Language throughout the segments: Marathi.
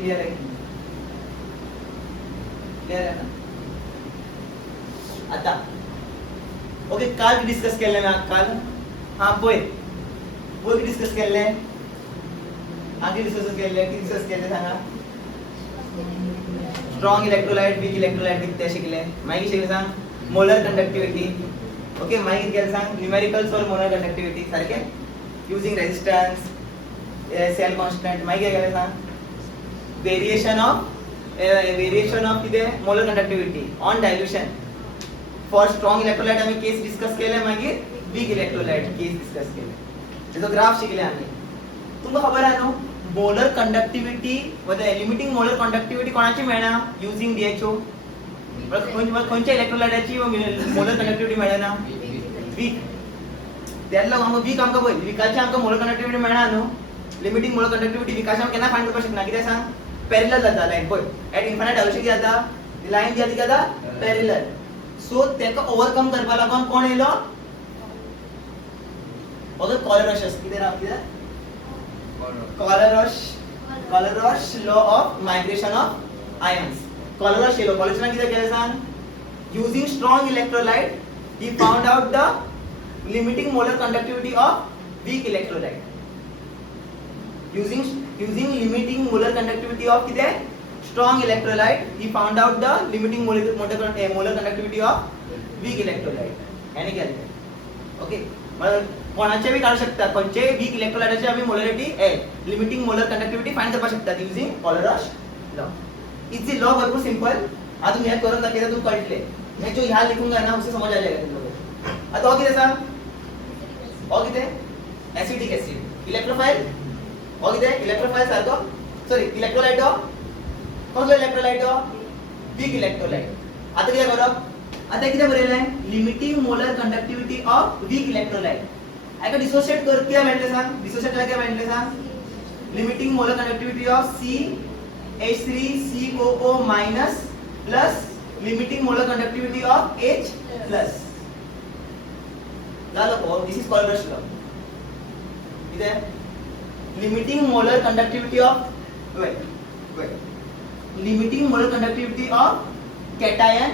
क्लियर आहे क्लियर आहे ना आता ओके काल डिस्कस केले ना काल हां पळय पळय डिस्कस केले आधी डिस्कस केले की डिस्कस केले सांगा स्ट्रॉंग इलेक्ट्रोलाइट वीक इलेक्ट्रोलाइट किती शिकले मागीर शिकले सांग मोलर कंडक्टिविटी ओके मागीर केले सांग न्यूमेरिकल्स फॉर मोलर कंडक्टिविटी सारखे यूजिंग रेजिस्टन्स सेल कॉन्स्टंट मागीर केले सांग वेरिएशन ऑफ किती molar conductivity on dilution for strong electrolyte आम्ही केस डिस्कस केले मागीर वीक इलेक्ट्रोलाइट केस डिस्कस केले त्याचा ग्राफ शिकले आम्ही तुमका खबर आहे नो मोलर कंडक्टिविटी म्हणजे लिमिटिंग मोलर कंडक्टिविटी कोणाची मिळणार यूजिंग डीएचओ कोणत्या इलेक्ट्रोलाइटची मोलर कंडक्टिविटी मिळणार वीक त्याला आमका वीक आमका पळय विकाची आमका मोलर कंडक्टिविटी मिळणार नो लिमिटिंग मोलर कंडक्टिविटी विकाची आमका केना फाइंड करपाक शकना कित्याक सांग पॅरलल जाता लाइन पळय एट इन्फिनिट डायरेक्शन किती जाता लाइन किती जाता पॅरलल सो तेका ओवरकम करपा लागोन कोण येलो ओके कॉलरश किती राव किती Kohlrausch law of migration of ions Kohlrausch येलो कॉलरशने किती केले सांग यूजिंग स्ट्रॉंग इलेक्ट्रोलाइट ही found out the limiting molar conductivity of weak electrolyte using limiting molar conductivity of किती strong electrolyte he found out the limiting molar conductivity of weak electrolyte याने केले ओके मग कोणाचे भी काढू शकता कोणचे weak electrolyte चे आम्ही molarity limiting molar conductivity find करपा शकता यूजिंग कॉलरश लॉ इट्स लॉ भरपूर सिंपल आता तुम्ही हे करून दाखवले तुम्ही कळले मैं जो यहाँ लिखूंगा ना उसे समझ आ जाएगा तुम लोगों आता किती सांग किती एसिडिक एसिड इलेक्ट्रोफाइल किती इलेक्ट्रोफाइल सारखो सॉरी इलेक्ट्रोलाइट कसलो इलेक्ट्रोलाइट वीक इलेक्ट्रोलाइट आता किती करप आता किती बरयले limiting molar conductivity of weak electrolyte एका डिसोसिएट कर किती मेळले सांग डिसोसिएट किती मेळले सांग limiting molar conductivity of CH3COO minus plus limiting molar conductivity of H plus झालं दिस इज कॉलरश लॉ इथे limiting molar conductivity of limiting molar conductivity of cation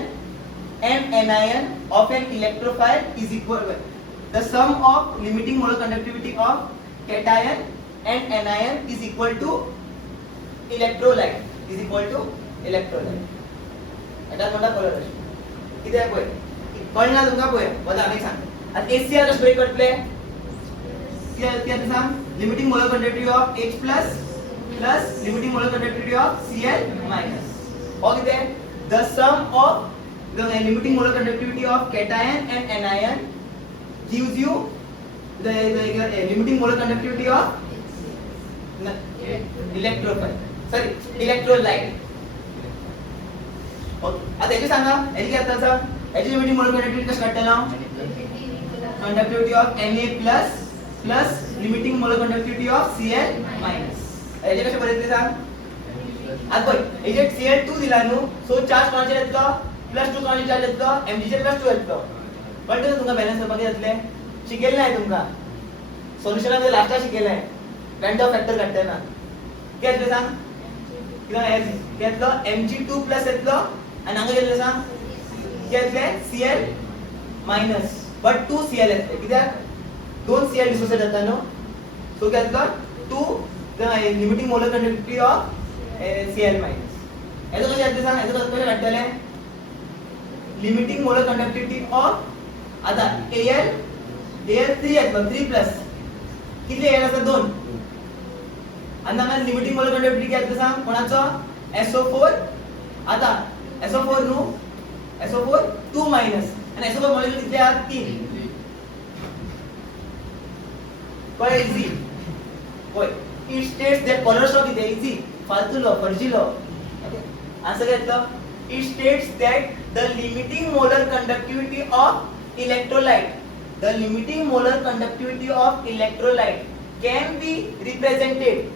and anion of an electrophile is equal the sum of limiting molar conductivity of cation and anion is equal to electrolyte এটা কোনটা কলরশ কিতে কই কইনা तुमका কই বলা আমি सांग आता HCl कसं ब्रेक करतले CL किती सांग limiting molar conductivity of H plus limiting molar conductivity of Cl minus और कितने the sum of the limiting molar conductivity of cation and anion gives you the limiting molar conductivity of electrolyte आता याची सांगा याची काय अर्थ असा याची लिमिटिंग मोलर कंडक्टिविटी कसं काढताना conductivity of Na plus limiting molar conductivity of Cl minus याचे कसे बरेतले सांग आज बघ याचे Cl2 दिला नु सो चार्ज कोणाचे येतलो +2 कोणाचे चार्ज येतलो Mg चे +2 येतलो पण ते तुमका बॅलन्स करपाक येतले शिकेल नाही तुमका सोल्युशनात लास्टला शिकेल आहे रँडम फॅक्टर काढताना किती येतले सांग किती येतलो Mg2+ येतलो आणि हांगा येतले सांग किती येतले Cl minus but 2 Cl येतले कित्याक दोन Cl डिसोसिएट जाता नो सो क्या होता 2 the limiting molar conductivity of Cl minus याचं कसे असते सांग याचं कसे काढताले लिमिटिंग मोलर कंडक्टिविटी ऑफ आता Al3 येतो 3+ किती Al असतात 2 आणि आम्हाला लिमिटिंग मोलर कंडक्टिविटी काय असते सांग कोणाचं SO4 आता SO4 नो SO4 2 माइनस आणि SO4 मॉलिक्यूल किती आहेत 3 Why easy? Why? It states that Colour's law is easy. फालतू law, फर्जी law. Okay. Answer क्या था? It states that the limiting molar conductivity of electrolyte, the limiting molar conductivity of electrolyte can be represented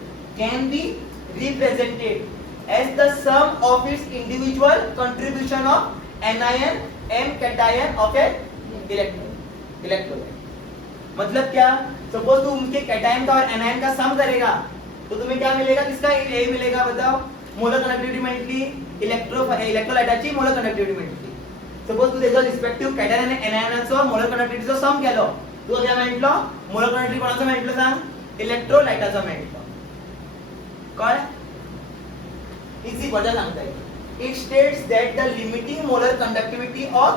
as the sum of its individual contribution of anion and cation of an electrolyte. मतलब क्या सपोज तुम उनके कैटायन का और एनायन का सम करेगा तो तुम्हें क्या मिलेगा किसका ए मिलेगा बताओ मोलर कंडक्टिविटी मेळटली, इलेक्ट्रोलाइटाची मोलर कंडक्टिविटी मेळटली. सपोज तू तेजो रिस्पेक्टिव्ह कॅटायन आणि एनायनाचो मोलर कंडक्टिविटीचो सम केलो, तुका कितें मेळटलो? मोलर कंडक्टिविटी कोणाचो मेळटलो सांग? इलेक्ट्रोलाइटाचो मेळटलो. कळ्ळें? इजी बदल सांगता. It states that the limiting molar conductivity of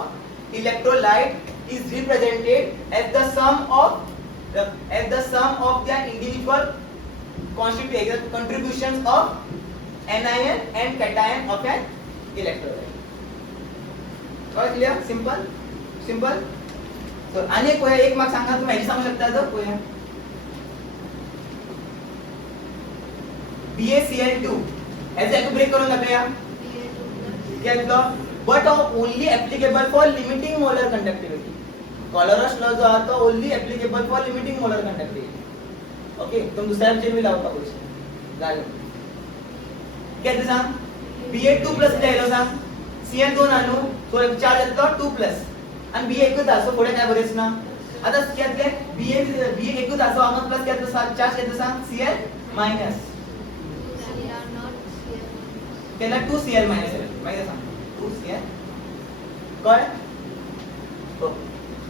electrolyte is represented as the sum of their individual contributions of anion and cation of an electrolyte. All clear? Simple. So आणि एक मार्क सांगा, तुम्ही ह्याची सांगू शकता तर पोया BaCl2 ह्याचा एक ब्रेक करून टाकूया. But only applicable for limiting molar conductivity. Colorus law जो आहे तो only applicable for limiting molar conductivity. Okay, तुम दुसऱ्या विषय में लावता क्वेश्चन झालं. काय ते सांग? Ba2 प्लस लिहिलो सांग. Cl2 आणू, तो एक चार्ज येतो 2 प्लस आणि Ba एकच असो पुढे काय बरेच ना. आता त्यातले Ba एकच असो आम्हाला प्लस काय तर चार्ज येतो सांग Cl मायनस. त्याला 2Cl मायनस माहिती सांग 2Cl. कळ? हो.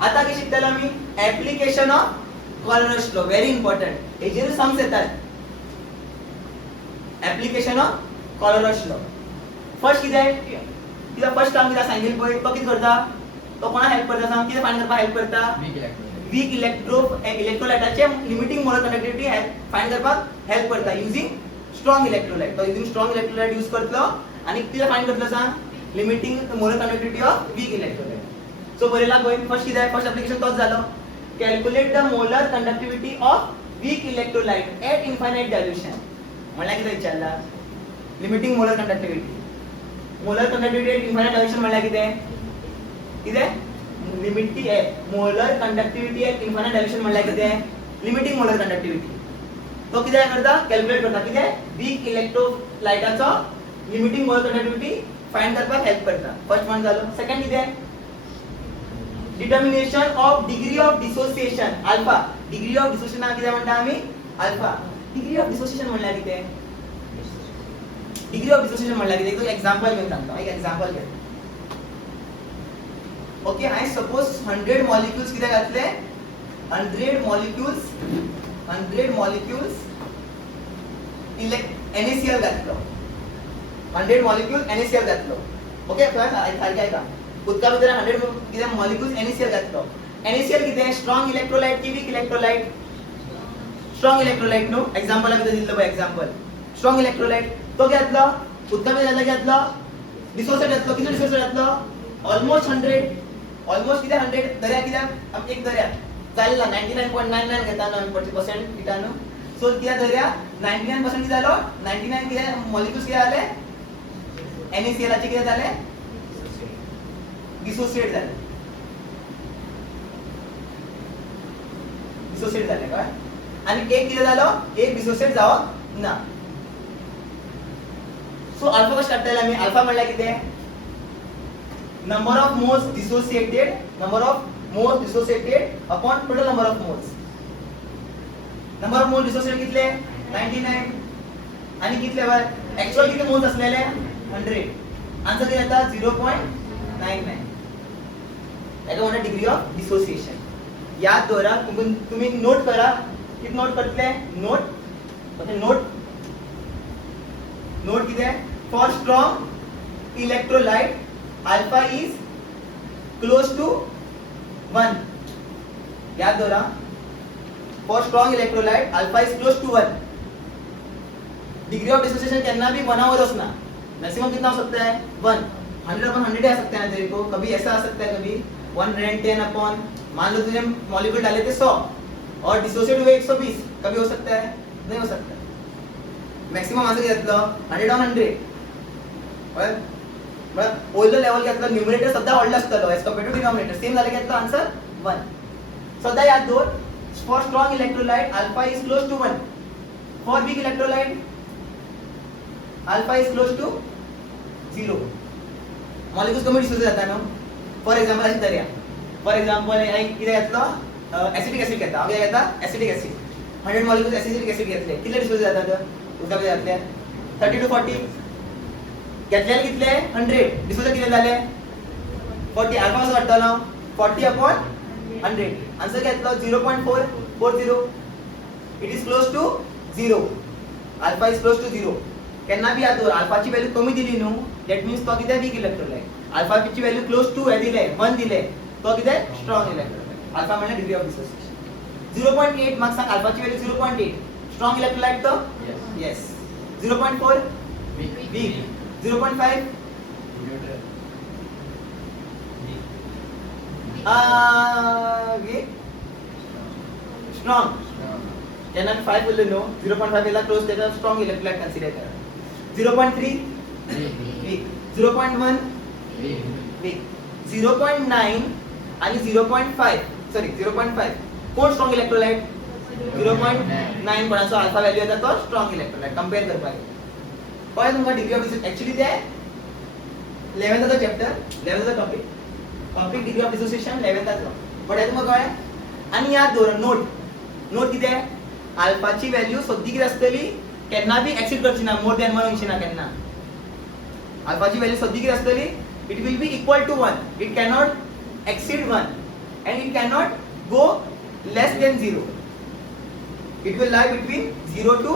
आता काय शिकताला मी application of Kohlrausch law. Very important. हे जे सम्स येतात application of Kohlrausch law. First किती आहे? तिला फर्स्ट काम किती सांगितलं पळय तो किती करता? तो कोणा हेल्प करता सांग? किती फाइंड करपा हेल्प करता? वीक इलेक्ट्रोलाइटाचे लिमिटिंग मोलर कंडक्टिविटी फाइंड करपाक हेल्प करता युजिंग स्ट्रॉंग इलेक्ट्रोलाइट. तो युजिंग स्ट्रॉंग इलेक्ट्रोलाइट यूज करतलो आणि किती फाइंड करतलो सांग? Limiting molar conductivity of weak electrolyte. So बरेला गोय फर्स्ट किती आहे? फर्स्ट एप्लिकेशन तोच झालो. Calculate the molar conductivity of weak electrolyte at infinite dilution. म्हणल्यार कितें विचारला? Limiting molar conductivity. Molar conductivity at infinite dilution म्हणल्यार कितें? Limiting molar conductivity at infinite dilution म्हणल्यार कितें? Limiting molar conductivity. तो कितें करता? कॅल्क्युलेट करता. कितें? वीक इलेक्ट्रोलाइटाचो लिमिटिंग मोलर कंडक्टिविटी फाइंड करपाक हेल्प करता. फर्स्ट वन झालो. सेकंड कितें? Determination of degree of dissociation alpha. Degree of dissociation कितें म्हणटा आमी? अल्फा. डिग्री ऑफ डिसोसिएशन म्हणल्यार कितें? डिग्री ऑफ डिसोसिएशन म्हणल्यार कितें? एक एग्जांपल घेवन सांगता. एक एग्जांपल घे. ओके, हाय सपोज 100 मॉलिक्यूल्स कितें घातले? 100 मॉलिक्यूल्स NaCl घातलो. 100 मॉलिक्यूल NaCl घातलो. ओके, सारकें आयका. उदका भितर 100 कितें मॉलिक्यूल्स NaCl घातलो. NaCl कितें? स्ट्रॉंग इलेक्ट्रोलाइट की वीक इलेक्ट्रोलाइट? स्ट्रॉंग इलेक्ट्रोलाइट न्हू. एग्जांपल कितें दिल्लो पळय एग्जांपल. स्ट्रॉंग इलेक्ट्रोलाइट तो घातलो. उदका भितर घातलो. डिसोसिएट घातलो. कितें डिसोसिएट घातलो? ऑलमोस्ट 100. ऑलमोस्ट कितें 100? दर्या कितें? एक दर्या जाल्ला 99.99 घेता 90% किटाणू. सो कितें दर्या 99% कितें जालो? 99 कितें मॉलिक्यूल्स कितें जाले? NaCl चे कितें जाले? डिसोसिएट झाले. डिसोसिएट झाले काय? आणि एक किती झालं? एक डिसोसिएट जावं ना. सो अल्फा कशा काढता येईल आम्ही? अल्फा म्हणल्या किती? Number of moles dissociated upon total number of moles. Number of moles dissociate कितले? 99. आणि कितले वर? ऍक्च्युअल किती मोल्स असलेले? 100. आन्सर किती येता? 0.99. याका म्हणतात डिग्री ऑफ डिसोसिएशन. याद दवरा. तुम्ही नोट करा. किती नोट करतले? नोट किती? For strong electrolyte alpha is close to 1. याद दवरा. For strong electrolyte alpha is close to 1. Degree of dissociation केतना भी 1 वर असना. मैक्सिमम कितना हो सकता है? 1. 100 upon 100 आ सकता है ना तेरे को. कभी ऐसा आ सकता है, कभी 110 अपॉन, मान लो तुझे मॉलिक्यूल डाले थे 100 और डिसोसिएट हुए 120. कभी हो सकता है? नहीं हो सकता. मैक्सिमम आंसर घेतलं 100 on 100. बरं ओल्डर लेवल घेतलं. न्यूमरेटर सध्या वाढलं असतं as compare to denominator. Same झालं घेतलं आन्सर 1. सध्या याद दोन. For strong electrolyte alpha is close to 1. For weak electrolyte alpha is close to 0. Molecules कमी डिसोसिएट जाता न्हू. फॉर एक्झाम्पल अशी धरया. फॉर एक्झाम्पल कितें घेतलो? एसिटिक एसिड घेता. हांव कितें घेता? Acetic acid. 100 molecules acetic acid घेतले. कितले डिसोसिएट जातात? उदका भितर घातले 30 to 40. घेतलेले कितले 100 डिस्पोजल कितले झाले 40 अल्फा कसो काढतलो 40 upon 100 आन्सर घेतलो 0.440 it is close to 0 alpha is close to 0 केन्ना बी याद दवर अल्फाची व्हॅल्यू कमी दिली न्हू दॅट मीन्स तो कितें वीक इलेक्ट्रोलाइट अल्फाची व्हॅल्यू क्लोज टू हे दिले 1 दिले तो कितें स्ट्रॉंग इलेक्ट्रोलाइट अल्फा म्हणजे डिग्री ऑफ डिसोसिएशन 0.8 मार्क्स सांग अल्फाची व्हॅल्यू 0.8 स्ट्रॉंग इलेक्ट्रोलाइट तो यस 0.4 वीक 0.5 वीक स्ट्रॉंग जेन्ना 5 उरले न्हू 0.5 येला क्लोज तेका स्ट्रॉंग इलेक्ट्रोलाइट कन्सिडर करा 0.3 वीक 0.1 वीक 0.9 आणि 0.5 सॉरी 0.5 कोण स्ट्रॉंग इलेक्ट्रोलाइट 0.9 कोणाचो अल्फा व्हॅल्यू येता तो स्ट्रॉंग इलेक्ट्रोलाइट कंपेअर करपाक कळ्ळें तुमकां डिग्री ऑफ डिसोसिएशन एक्चुअली ते 11th chapter 11th topic degree of dissociation 11th but हे तुमकां कळ्ळें आणि याद दवर नोट कितें अल्फाची व्हॅल्यू सद्दी कितें आसतली केन्ना बी एक्सीड करची ना मोर दॅन 1 वयची ना केन्ना अल्फाची व्हॅल्यू सद्दी कितें आसतली it will be equal to 1 it cannot exceed 1 and it cannot go less than 0 it will lie between 0 to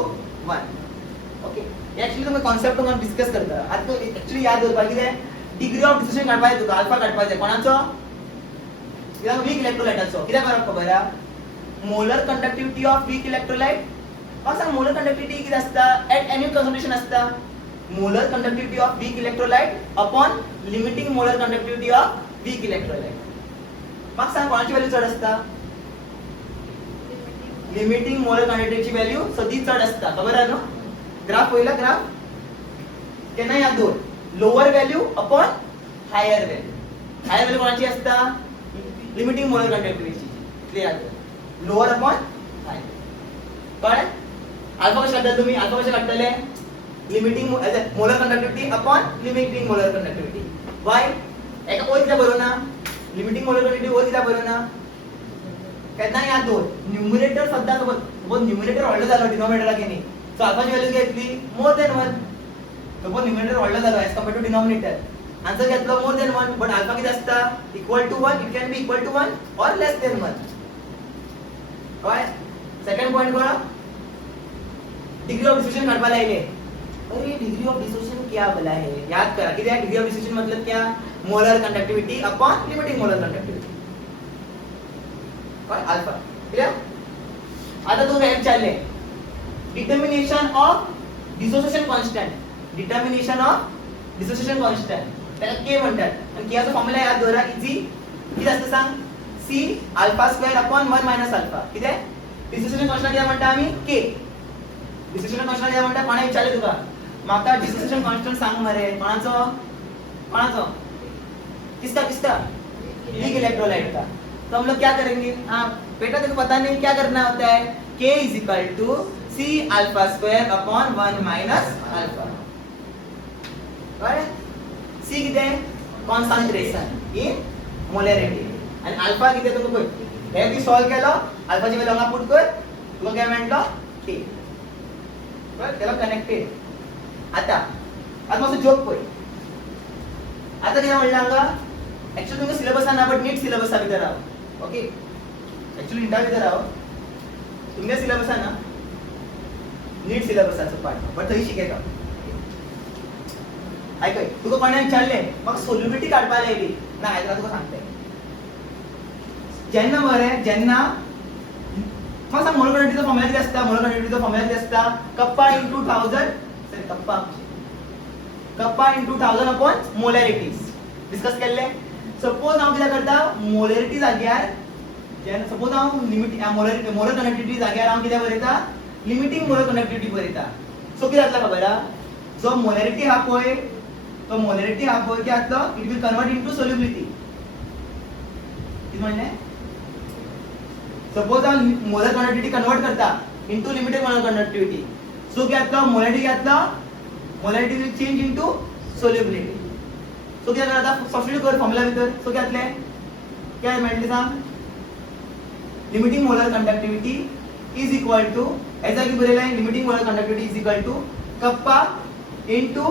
1 okay actually तुम्ही कॉन्सेप्ट तुम्ही डिस्कस करता आता एक्चुअली याद दवरपाक कितें डिग्री ऑफ डिसोसिएशन काडपाक जाय तुका अल्फा काडपाक जाय कोणाचो कित्याक वीक इलेक्ट्रोलाइटाचो कित्याक करप खबर आहा molar conductivity of weak electrolyte म्हाका सांग मोलर कंडक्टिविटी कितें आसता एट एनी कॉन्संट्रेशन आसता molar conductivity of weak electrolyte upon limiting molar conductivity of weak electrolyte म्हाका सांग कोणाची व्हॅल्यू चड आसता लिमिटिंग मोलर कंडक्टिविटीची व्हॅल्यू सदी चड आसता खबर आहा न्हू ग्राफ पयला ग्राफ केन्ना याद दवर lower value upon higher value कोणाची आसता लिमिटिंग मोलर कंडक्टिविटीची क्लियर याद लोअर अपॉन हायर कळ्ळें अल्फा कशें काडटले तुमी अल्फा कशें काडटले limiting molar conductivity upon limiting molar conductivity why एका वयर कित्याक बरोवना लिमिटिंग मोलर कंडक्टिविटी वयर कित्याक बरोवना केन्ना याद दवर न्यूमरेटर सद्दां सपोज न्यूमरेटर व्हडलो जालो डिनोमिनेटराक न्ही सो अल्फाची व्हॅल्यू घेतली मोर दॅन 1 सपोज न्यूमरेटर व्हडलो जालो as compared to denominator answer घेतलो मोर दॅन 1 बट अल्फा कितें आसता equal to 1 it can be equal to 1 or less than 1 कळ्ळें सेकंड पॉइंट कळ्ळो डिग्री ऑफ डिसोसिएशन काडपा लायले अरे डिग्री ऑफ डिसोसिएशन क्या बोला है याद करा कितें डिग्री ऑफ डिसोसिएशन मतलब क्या molar conductivity upon limiting molar conductivity और अल्फा क्लियर आता तो काय विचारले डिटर्मिनेशन ऑफ डिसोसिएशन कांस्टेंट त्याला के म्हणतात आणि के चा फॉर्म्युला याद धरा इझी किती असतं सांग c alpha square upon 1 minus alpha किती डिसोसिएशन कांस्टेंट किती म्हणता आम्ही के डिसोसिएशन कांस्टेंट किती म्हणता कोणा विचारले तुका माका डिसोसिएशन कांस्टेंट सांग मरे कोणाचो किसका वीक इलेक्ट्रोलाइट का तो हम लोग क्या करेंगे हाँ बेटा तेको पता नहीं क्या करना होता है k is equal to c alpha square upon 1 minus alpha right c किती आहे कॉन्संट्रेशन इन मोलॅरिटी आणि अल्फा किती तुका पय हे की सॉल्व केलो अल्फाची व्हॅल्यू हांगा पुट कर तुका काय मेळटलो k बरं त्याला कनेक्टेड आता माझं जोक पय आता किती म्हणलं हांगा एक्चुअली तुमका सिलेबस ना बट नीट सिलेबस भितर राव ओके एक्चुअली इंटा भितर राव तुमगे सिलेबस ना नीट सिलेबसाचो पार्ट बट थंय शिकयता ऐकय तुका कोणा विचारले म्हाका सोल्युबिलिटी काडपा लायली ना आयज तुका सांगते जेन्ना म्हाका सांग मोलर कंडक्टिविटीचो फॉर्म्युला कितें आसता मोलर कंडक्टिविटीचो फॉर्म्युला कितें आसता कप्पा इनटू 1000 सॉरी कप्पा इनटू 1000 अपॉन मोलॅरिटीज डिस्कस केल्ले सपोज हांव कितें करता मोलॅरिटी जाग्यार जेन्ना सपोज हांव लिमिट मोलर कंडक्टिविटी जाग्यार हांव कितें बरयता लिमिटिंग मोलर कंडक्टिविटी बरयता सो कितें जातलो खबर आहा जो मोलॅरिटी हा पळय कितें जातलो it will convert into solubility कितें म्हणलें सपोज हांव मोलर कंडक्टिविटी कन्वर्ट करता into limited molar conductivity so कितें जातलो molarity will change into solubility so कितें करता सबस्टिट्यूट कर फॉर्म्युला भितर सो कितें जातलें काय मेळटलें सांग limiting molar conductivity is equal to as की बरयलें limiting molar conductivity is equal to kappa into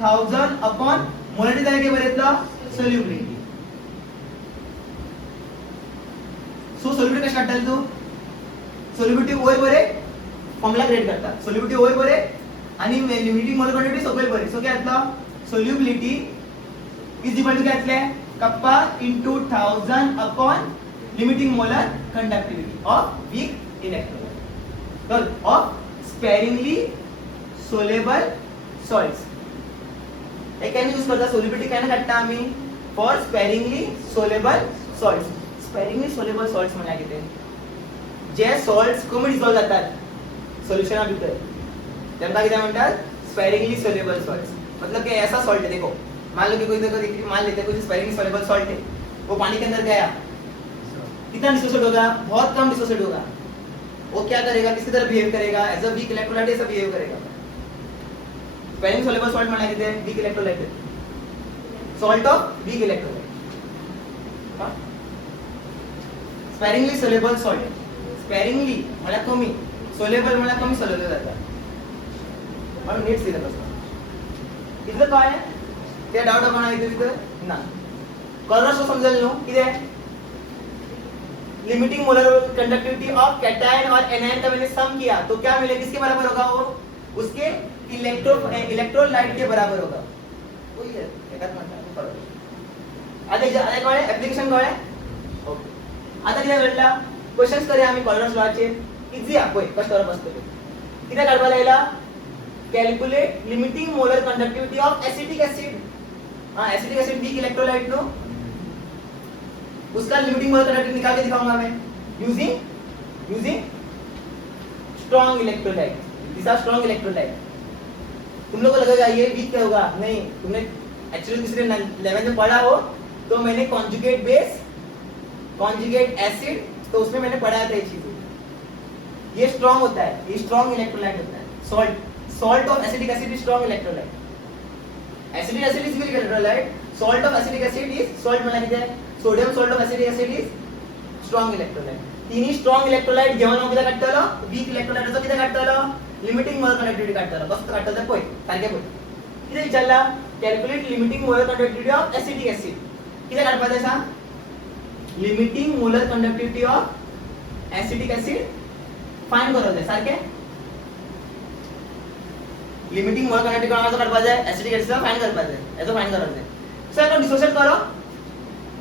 1000 upon molarity जाल्यार कितें बरयतलो सोल्युबिलिटी. सो सोल्युबिलिटी कशी काडटाली तू सोल्युबिलिटी वयर बरे फॉर्मुला क्रिएट करता सोल्युबिलिटी वयर बरे आणि लिमिटिंग मोलर क्वांटिटी सकयल बरे. सो कितें जातलो सोल्युबिलिटी इज इक्वल टू कितें जातले kappa into 1000 upon limiting molar conductivity of weak electrolyte तर ऑफ स्पेरिंगली सोलेबल सॉल्ट्स. हे केन्ना यूज करता सोल्युबिलिटी केन्ना काडटा आमी for sparingly soluble salts. Sparingly soluble salts म्हळ्यार कितें जे सॉल्ट्स कमी डिसॉल्व जातात सोल्युशना भितर तेंका कितें म्हणटात स्पेरिंगली सोलेबल सॉल्ट्स. मतलब कि ऐसा सॉल्ट है देखो मान लो कि कोई तो मान लेते हैं कुछ स्पेरिंगली सोलेबल सॉल्ट है वो पानी के अंदर गया कितना डिसोसिएट होगा बहुत कम डिसोसिएट होगा. वो क्या करेगा किसकी तरह बिहेव करेगा एज अ वीक इलेक्ट्रोलाइट ऐसा बिहेव करेगा. स्पेरिंग सोलेबल सॉल्ट म्हटलं किती weak electrolyte salt of weak electrolyte. Sparingly soluble salt sparingly म्हणजे कमी सोलेबल म्हणजे कमी सोलवले जातात म्हणून नीट सिलेबस इथलं काय ते डाउट कोणा येते तिथं ना कॉर्नर समजेल नो किती limiting molar conductivity of cation और एनायन का मैंने सम किया तो क्या मिलेगा किसके बराबर होगा वो उसके इलेक्ट्रोलाइट के बराबर होगा. वही है एकाच म्हणतात बरोबर. आता काय ऍप्लिकेशन काय ओके. आता किती भेटला क्वेश्चन्स करूया आम्ही कॉर्नर लॉचे इझी आहे पय कशा करप असतो किती काढवा लागला calculate limiting molar conductivity of acetic acid. हाँ acetic acid weak electrolyte no उसका लिमिटिंग मोलर कंडक्टिविटी निकाल के दिखाऊंगा मैं using strong electrolyte. This are strong electrolyte. तुम लोग को लगेगा ये वीक क्या होगा नहीं तुमने एक्चुअली दूसरे लेवल में पढ़ा हो तो मैंने कॉन्जुगेट बेस कॉन्जुगेट एसिड तो उसमें मैंने पढ़ाया था ये चीज. ये स्ट्रॉन्ग होता है ये स्ट्रॉन्ग इलेक्ट्रोलाइट होता है. Salt of acetic acid is strong electrolyte. Acidic acid is weak electrolyte. Salt of acetic acid is salt म्हणा किती आहे sodium salt of acetic acid is strong electrolyte. तिनी स्ट्रॉन्ग इलेक्ट्रोलाइट घेऊन हांव कितें काडटलो वीक इलेक्ट्रोलाइटचो कितें काडटलो लिमिटिंग मोलर कंडक्टिविटी काडटलो. कसो काडटलो पळय सारखे पळय कितें विचारला calculate limiting molar conductivity of acetic acid. कितें काडपाचें सांग limiting molar conductivity of acetic acid find करपाचें सारखे. लिमिटिंग मोलर कंडक्टिविटी कोणाचो काडपाचें एसिटिक एसिडचो फाइंड करपाचें हेचो फाइंड करपाचें. सो हेका डिसोसिएट करो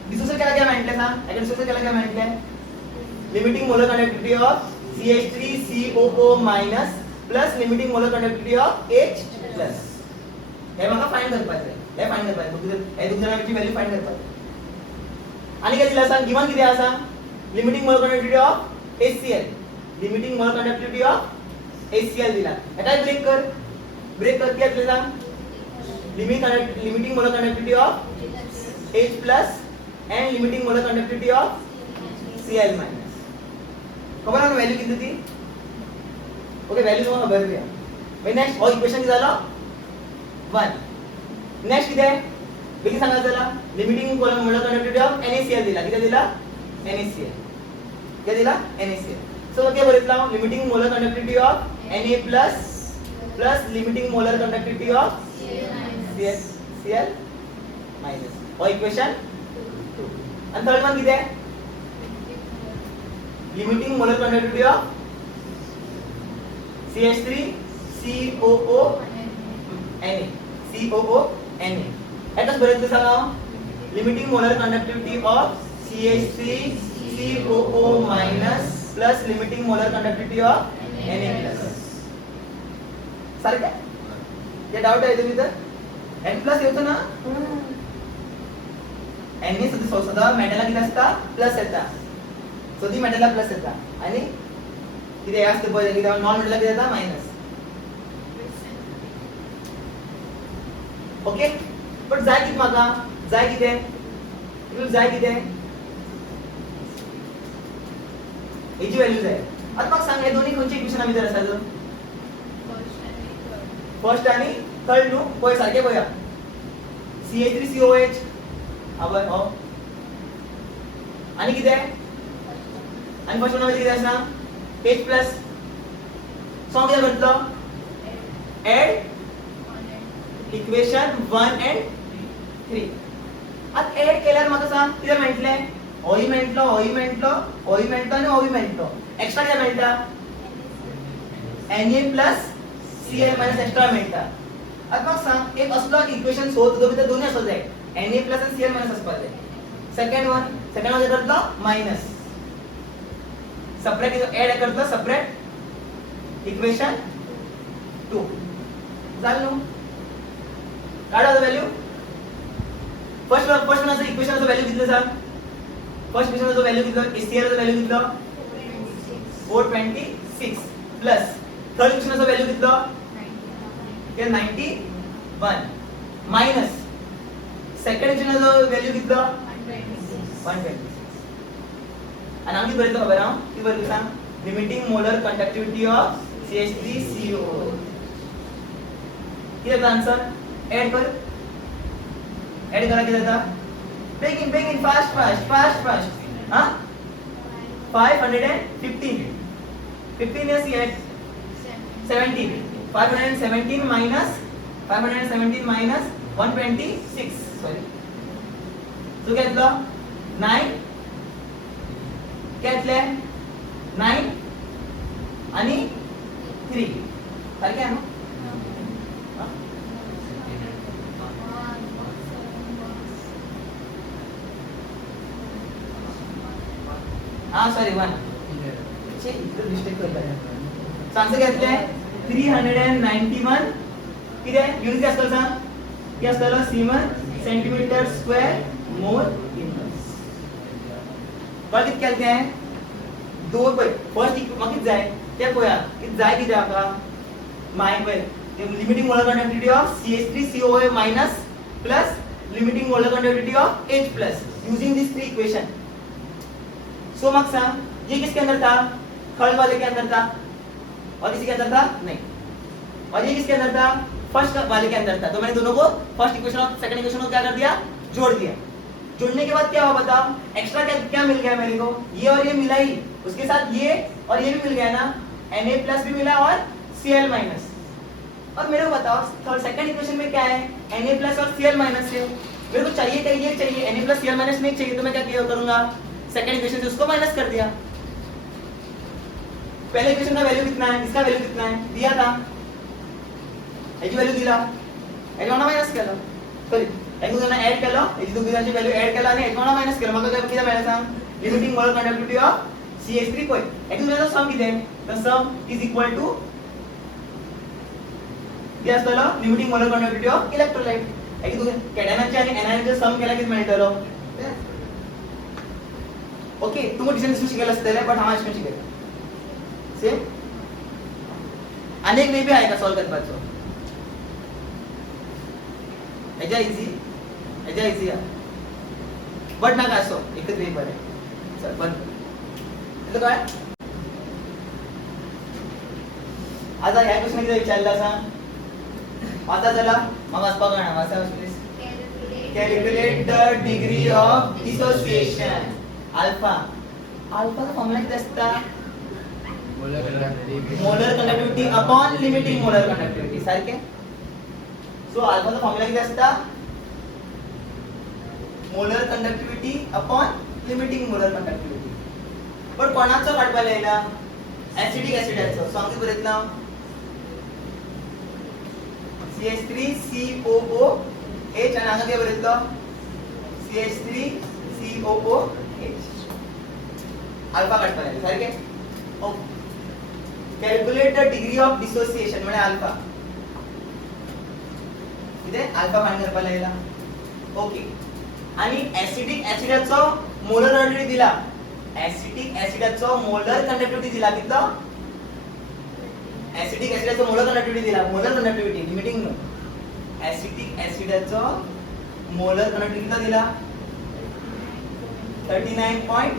डिसोसिएट केला काय मेळटलें सांग हेका डिसोसिएट केला काय मेळटलें limiting molar conductivity of CH3COO minus plus limiting molar conductivity of H plus. हे म्हाका फाइंड करपाचें हे फाइंड करपाचें हे दोन जणांची व्हॅल्यू फाइंड करपाचें. आणि कितें दिला सांग गिवन कितें आसा limiting molar conductivity of HCl limiting molar conductivity of HCl दिला. हेका ब्रेक कर किती दिला सांग limiting molar conductivity of H plus end limiting molar conductivity of Cl minus. खबर आहे व्हॅल्यू किती ती ओके व्हॅल्यू तुम्हाला खबर द्या. नेक्स्ट हो इक्वेशन किती झालं 1. नेक्स्ट किती आहे बेगी सांगा चला limiting molar conductivity of NaCl दिला किती दिला NaCl किती दिला NaCl. सो काय बरेतला limiting molar conductivity of Na plus limiting molar conductivity of Cl minus हो इक्वेशन 2. आणि थर्ड वन किती आहे limiting molar conductivity of CH3COO Na एटाच बरेतले सांगा limiting molar conductivity of CH3COO minus plus limiting molar conductivity of Na plus. सारखे ते डाउट आहे तुम्ही तर n प्लस येतो ना n ने सदा मेटलला किती असता प्लस येता सदी मेटलला प्लस येता आणि किती असते पहिले किती नॉन मेटलला किती येता मायनस. ओके पण जाय किती मागा जाय किती इथून जाय किती याची व्हॅल्यू जाय. आता मग सांग हे दोन्ही कोणची इक्वेशन भितर असायचं फर्स्ट आणि थर्ड नु पय सारखे पया CH3COH अबय हो आणि किती आहे आणि फर्स्ट मध्ये किती असणार H प्लस सॉ किती करतलो ऍड इक्वेशन 1 and 3. आता एड केल्यार म्हाका सांग कितें मेळटलें? ओय मेळटलो, ओय मेळटलो, ओय मेळटलो आनी ओय मेळटलो. एक्स्ट्रा कितें मेळटा? Na plus Cl minus extra मेळटा. आता म्हाका सांग एक असलो इक्वेशन सोद जो भितर दोन्ही असो जाय. Na प्लस आनी Cl मायनस आसपाक जाय. सेकंड वन कितें करतलो? मायनस. सेपरेट एड करतलो सेपरेट इक्वेशन 2. जालें न्हू? काढा व्हॅल्यू. फर्स्ट वनाचो इक्वेशनाचो व्हॅल्यू कितलो सांग? फर्स्ट इक्वेशनाचो व्हॅल्यू कितलो? Cl चो व्हॅल्यू कितलो? 426 प्लस थर्ड इक्वेशनाचो व्हॅल्यू कितलो? 91 मायनस सेकंड इक्वेशनाचो व्हॅल्यू कितलो? 126. आणि आम्ही बरयतो खबर हा? किती बरयतो सांग? Limiting molar conductivity of CH3CO. किती येता आन्सर? ऐड कर. ऐड करा किती येता? बेगीन फास्ट हा 515 15 is yet 17 517 minus 126 sorry so घेतलं 9 घेतले 9 आणि 3 सारखे आहे ना हाँ सॉरी 1 छे इकडे मिस्टेक करताय सांगसे घेतले 391 किती आहे युनिट काय असतं सांग की असतं सीमन सेंटीमीटर स्क्वेअर मोल इन्व्हर्स पण किती केलते आहे दोन पय फर्स्ट मग किती जाय ते पया किती जाय किती आका माय पय limiting molar conductivity of CH3COA minus plus limiting molar conductivity of H plus using this three equation. So मग सांग ये किसके अंदर था? थर्ड वाले के अंदर था और किसी के अंदर था नहीं. और ये किसके अंदर था? फर्स्ट वाले के अंदर था. तो मैंने दोनों को फर्स्ट इक्वेशन और सेकंड इक्वेशन को क्या कर दिया? जोड़ दिया. जोड़ने के बाद क्या हुआ बताओ? एक्स्ट्रा क्या क्या मिल गया मेरे को? ये और ये मिला ही. उसके साथ ये और ये भी मिल गया ना. Na प्लस भी मिला और Cl माइनस. और मेरे को बताओ थर्ड सेकंड इक्वेशन में क्या है? Na प्लस और Cl माइनस है. मेरे को चाहिए क्या? ये चाहिए. Na प्लस Cl माइनस नहीं चाहिए तो मैं क्या करूंगा? सेकंड इक्वेशन से उसको माइनस कर दिया. पहले इक्वेशन का वैल्यू कितना है? इसका वैल्यू कितना है? दिया था. याची वैल्यू दिला. याला माइनस केलं. सॉरी. याची दोन ऐड केलं. याची दोघांची वैल्यू ऐड केला आणि याला माइनस केलं. मग काय किती मिळालं सांग? Limiting molar conductivity of CH3 कोय. याची दोघांचा सम किती आहे? The sum is equal to हे असतं limiting molar conductivity of electrolyte. याची दोघे कॅटायनचे आणि एनायनचे सम केला किती मिळतं? ओके तुम डिस्टेंस शिकेल असतेले बट हांव अशें शिकयता सेम. अनेक वे बी आहे का सॉल्व करपाचो? हेजा इजी बट नाका असो एकच वे बरें. चल बंद कर काय आता ह्या क्वेश्चन किती विचारला सांग? वाचा चला मग वाचपाक कळना. वाचा please. Calculate the degree of dissociation alpha. Alpha का फॉर्म्युला किती असता? Molar conductivity upon limiting molar conductivity सारखे. सो अल्फा का फॉर्म्युला किती असता? Molar conductivity upon limiting molar conductivity. पण कोणाचो काढपाक लायला? ऍसिडिक ऍसिडाचो. सो आमचे बरयत ना CH3COOH आणि हांगा कितें बरयतलो? CH3COOH. अल्फा काढपाक लायला सारखे. Okay. Calculate the degree of dissociation म्हणजे अल्फा. किती अल्फा फाइंड करपाक लायला. ओके. आणि ऍसिडिक ऍसिडाचो मोलर कंडक्टिविटी दिला. ऍसिडिक ऍसिडाचो मोलर कंडक्टिविटी दिला कितलो? ऍसिडिक ऍसिडाचो मोलर कंडक्टिविटी दिला. Molar conductivity limiting no. Acidic ऍसिडाचो मोलर कंडक्टिविटी कितलो दिला? 39.05.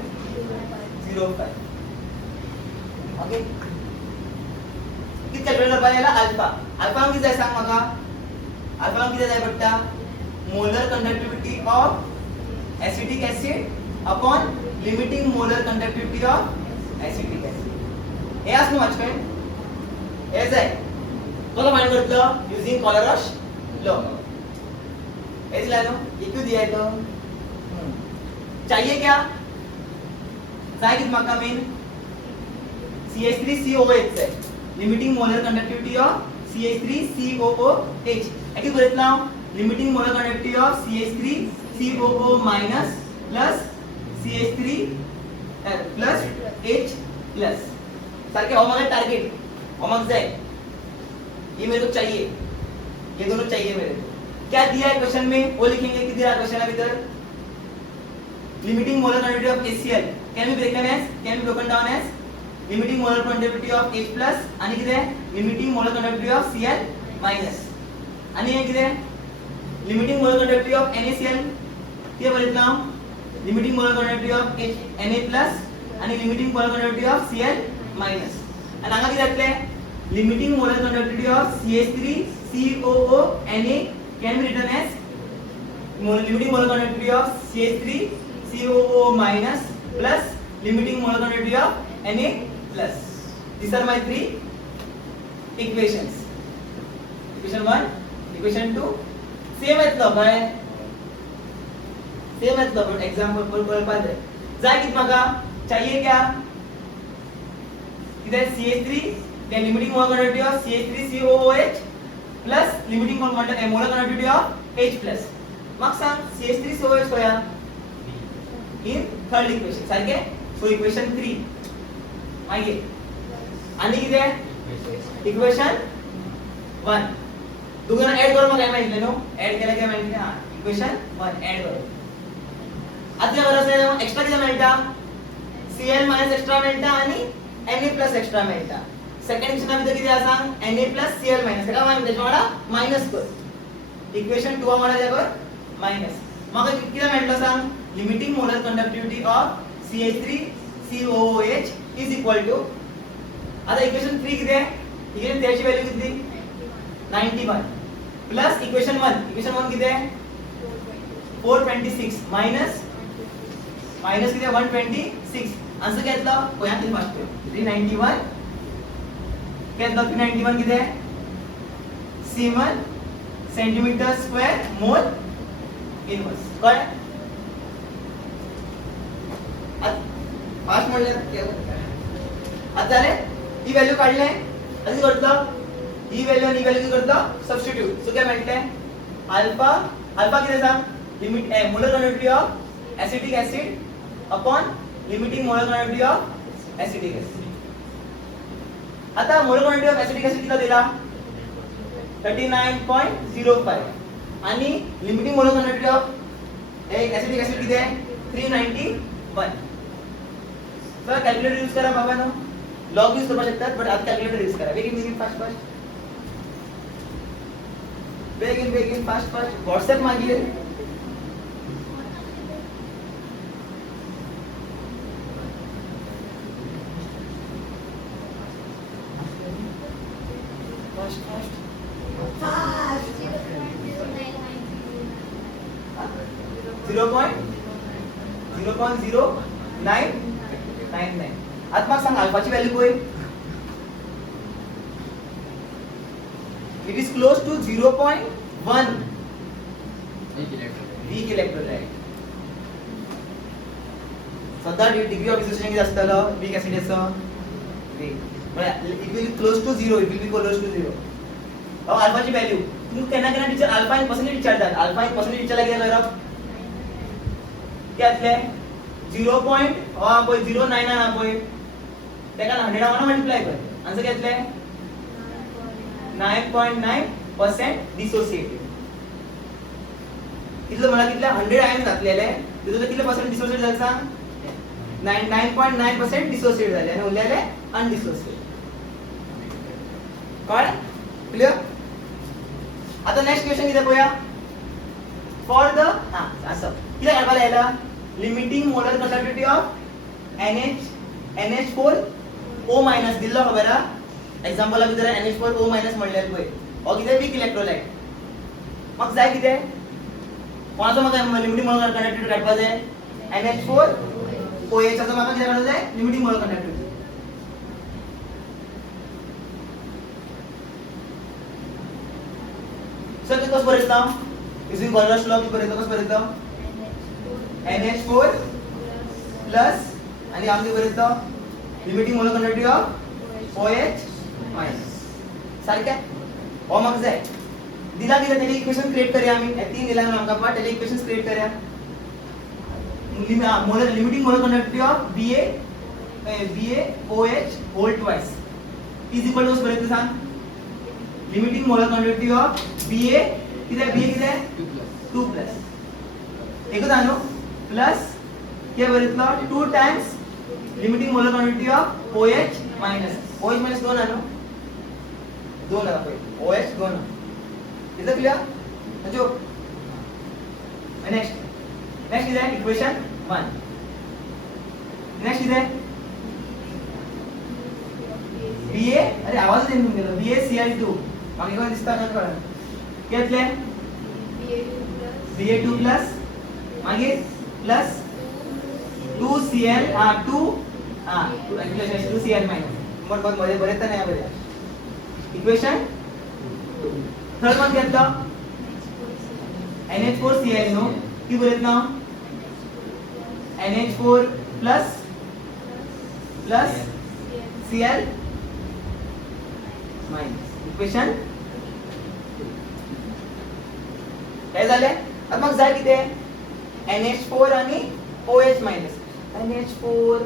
ओके. किती कॅल्क्युलेट करपाक लायला? अल्फा. अल्फा किती जाय सांग म्हाका? अल्फा किती जाय पडटा? Molar conductivity of acidic acid upon limiting molar conductivity of acidic acid. हे आस न्हू वाचपेन? हे जाय कसो फाइंड करतलो? यूजिंग कॉलरॉश लो ऐसे ला लो, ये क्यों दिया है तो चाहिए क्या चाहिए कितना का मेन CH3COOH है limiting molar conductivity of CH3COOH ऐसे बोलते ना limiting molar conductivity of CH3COO minus plus CH3 plus H plus सारे ओमेगा टारगेट ओमेगा जाए ये मेरे को चाहिए, ये दोनों चाहिए मेरे को। क्या दिया है क्वेश्चन में वो लिखेंगे कि दिया क्वेश्चन है इधर limiting molar conductivity of HCl can be broken down as limiting molar conductivity of H plus आणि किती आहे limiting molar conductivity of Cl minus आणि हे किती आहे limiting molar conductivity of NaCl ते बोलत ना limiting molar conductivity of Na plus आणि limiting molar conductivity of Cl minus आणि अंगा किती असले limiting molar conductivity of CH3COO Na can be written as limiting molar conductivity of CH3COO minus plus limiting molar conductivity of Na plus. These are my three equations. Equation 1, equation 2. Same मतलब है. Same मतलब example पर पढ़ रहे. जाए कितना का चाहिए क्या? इधर CH3 then limiting molar conductivity of CH3COOH plus limiting molar conductivity of H plus. मग सांग CH3COOH होया in third equation सारखे so equation 3 आइए आणि किती आहे इक्वेशन 1 दोघांना ऐड करून मग काय माहिती नो ऐड केला काय माहिती हां इक्वेशन 1 ऐड करू आता बरं आहे एक्स्ट्रा किती मिळता Cl मायनस एक्स्ट्रा मिळता आणि Na प्लस एक्स्ट्रा मिळता सेकंड इक्वेशन मध्ये किती आहे सांग Na प्लस Cl मायनस का माहिती त्याच्यामुळे मायनस कर इक्वेशन 2 आम्हाला द्यावर मायनस मग किती मिळतं सांग limiting molar conductivity of CH3COOH is equal to आता इक्वेशन 3 किती आहे इक्वेशन 3 ची व्हॅल्यू किती 91 प्लस इक्वेशन 1 किती आहे 426 मायनस किती आहे 126 आन्सर काय घेतलं कोणातील फास्ट 391 काय घेतलं 391 किती आहे सीमन सेंटीमीटर स्क्वेअर मोल इनवर्स काय फास्ट म्हणलं आता झाले ही व्हॅल्यू काढले असे करतो ही व्हॅल्यू आणि ही व्हॅल्यू करतो सबस्टिट्यूट सो काय म्हटले अल्फा किती सांग limit molar conductivity of acetic acid upon limiting molar conductivity of acetic acid आता molar conductivity of acetic acid किती दिला 39.05 आणि limiting molar conductivity of acetic acid किती आहे 391 तर कॅल्क्युलेटर यूज करा बाबा ना लॉग यूज करू शकतात बट आता कॅल्क्युलेटर यूज करा वेगळी फास्ट व्हॉट्सअप मागितले फास्ट 0.0999 आता मग सांग अल्फाची व्हॅल्यू काय it is close to 0.1 weak electrolyte सध्या डिग्री ऑफ डिसोसिएशन किती असतं वीक ऍसिडचं म्हणजे it will close to 0 it will be close to 0 अब अल्फाची व्हॅल्यू तुम्ही केना टीचर अल्फा इन पर्सेंटेज विचारतात अल्फा इन पर्सेंटेज विचारला गेला जरा क्या 0.099 आपण त्याला 100 आम्हाला मल्टिप्लाय कर आन्सर घेतले 9.9% डिसोसिएटेड इथलं मला कितल्या 100 आयन घातलेले आहे तिथं किती पर्सेंट डिसोसिएट झालं सांग 9.9% डिसोसिएट झाले आणि उरलेले अनडिसोसिएट काय क्लियर आता नेक्स्ट क्वेश्चन इथे बघूया फॉर द असं किती काढायला यायला limiting molar conductivity of NH4O minus दिल्लो खबर आहे एग्जांपल अभी जरा NH4O माइनस म्हणलेलं होय और किती वीक इलेक्ट्रोलाइट मग जाय किती कोणाचं मग लिमिटिंग मोलर कंडक्टिविटी काढवायचं आहे NH4OH चा मग किती काढायचं आहे लिमिटिंग मोलर कंडक्टिविटी सो ते कसं बरयता युजिंग कॉलर्स लॉ किती बरयता कसं बरयता NH4 प्लस आणि आम्ही बरयता limiting molar conductivity of OH minus सारखे हो म्हाका जाय दिला तेजे इक्वेशन क्रिएट करूया आम्ही तीन दिला आमका पार्ट तेजे इक्वेशन्स क्रिएट करूया molar limiting molar conductivity of BaOH whole twice is equal to बरयता सांग limiting molar conductivity of BA किती 2 प्लस एकच आहे नो प्लस क्या बरयतलो 2 times limiting molar conductivity of OH minus OH minus 2 आहे नो 2 आहे पहिले OH 2 is it clear जो next is equation 1 next is BA अरे आवाज नाही येऊन गेला BaCl2 मागे कोण दिसता का कळलं घेतले BA2 प्लस मागे plus 2Cl 2Cl minus number बहुत मध्ये बरेच नाही बरे इक्वेशन थर्ड वन घेतलं NH4Cl नो किती बरेत ना NH4 plus Cl minus equation काय झाले आता मग जाय किती NH4 आणि OH मायनस NH4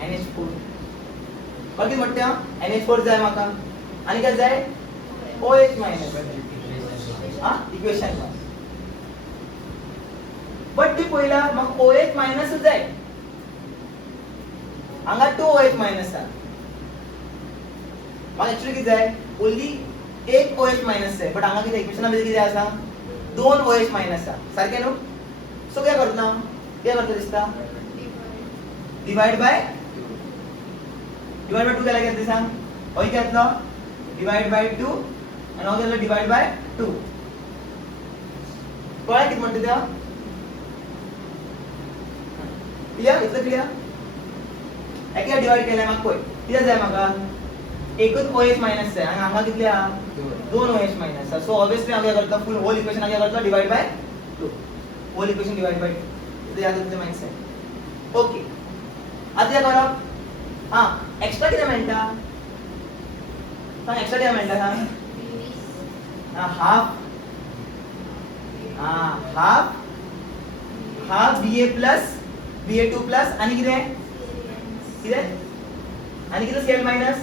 NH4 बाकी म्हणते NH4 जाय माका आणि काय जाय OH मायनस इक्वेशन 1 बट ती पहिला मग OH मायनस जाय हांगा 2OH मायनस मग एक्चुअली किती जाय ओन्ली एक OH मायनस आहे बट हांगा किती इक्वेशन मध्ये किती आसा 2 OH मायनस सारखे न्हू सो काय करता दिसता डिवाइड बाय 2 केला किती सांग होय घेतलो डिवाइड बाय 2 आणि हो घेतलो डिवाइड बाय 2 कळलं किती म्हणते त्या क्लियर इतलं क्लियर एका डिवाइड केलाय मग कोय किती जाय माका एकच OH मायनस आहे आणि हांगा किती हा 2 OH मायनस सो ऑब्वियसली हांगा करता फुल होल इक्वेशन हांगा करता divide by 2 whole equation divide by 2 ते याद तुमचे माहिती आहे ओके आता या करप एक्स्ट्रा किती म्हणता सांग एक्स्ट्रा किती म्हणता सांग half BA plus BA2 plus आणि किती आणि किती Cl मायनस